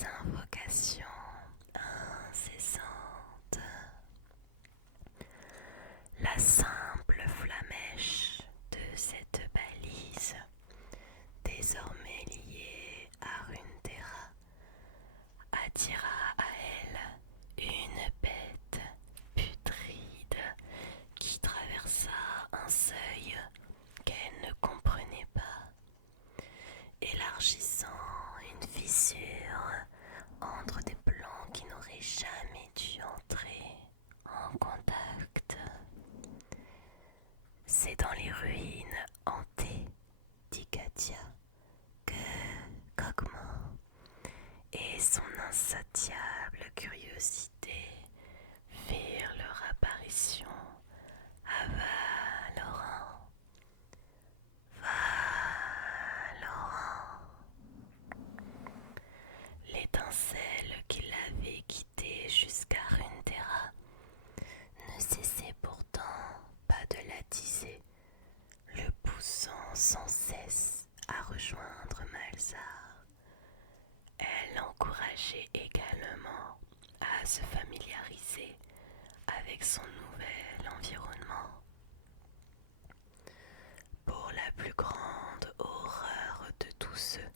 des invocations incessantes. La simple flamèche de cette balise, désormais liée à Runeterra, attira à elle une bête putride qui traversa un seuil qu'elle ne comprenait pas, élargissant une fissure entre des plans qui n'auraient jamais dû entrer en contact. C'est dans les ruines hantées, dit Katia, que Kog'Maw et son insatiable curiosité firent leur apparition à Valorant. Valorant. L'étincelle qui l'avait quitté jusqu'à Runeterra ne cessait pourtant pas de l'attiser, le poussant sans cesse à rejoindre Malzar. Elle l'encourageait également à se familiariser avec son nouvel environnement. Pour la plus grande horreur de tous ceux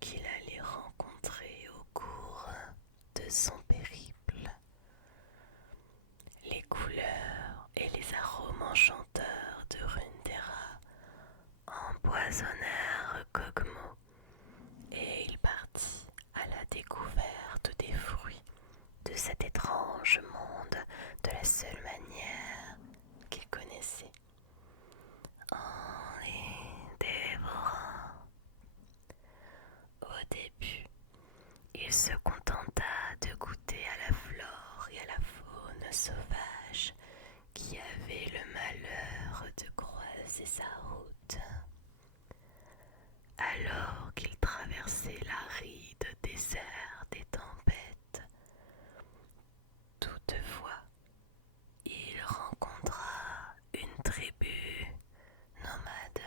qu'il allait rencontrer au cours de son périple, les couleurs et les arômes enchanteurs de Runeterra empoisonnèrent Kog'Maw, et il partit à la découverte des fruits de cet étrange monde de la seule manière qu'il connaissait, en les dévorant. Au début, il se contenta de goûter à la flore et à la faune sauvage qui avait le malheur de croiser sa route. Alors qu'il traversait l'aride désert des tempêtes, toutefois, il rencontra une tribu nomade,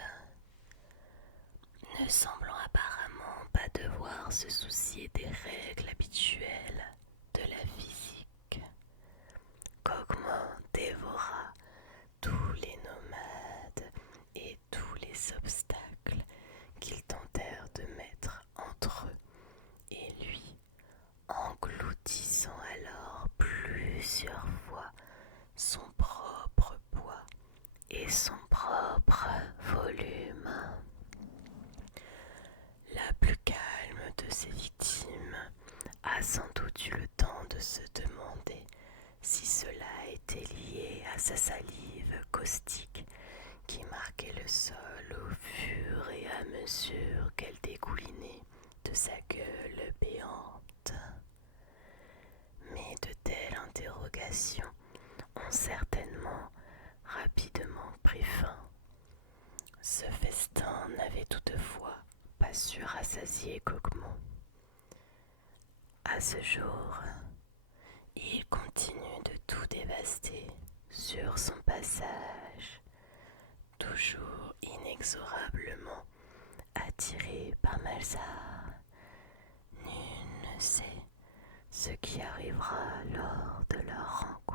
ne semblant apparemment pas devoir se soucier des règles habituelles de la physique. Kog'Maw dévora tous les nomades et tous les obstacles qu'ils tentèrent de mettre entre eux et lui, engloutissant alors plusieurs fois son propre poids et son propre volume. La plus calme de ses victimes a sans doute eu le temps de se demander si cela était lié à sa salive caustique qui marquait le sol au fur et à mesure qu'elle dégoulinait de sa gueule béante. Mais de telles interrogations ont certainement rapidement pris fin. Ce festin n'avait toutefois pas su rassasier Kog'Maw. À ce jour, il continue de tout dévaster sur son passage, toujours inexorablement attiré par Malzar. Nul ne sait ce qui arrivera lors de leur rencontre.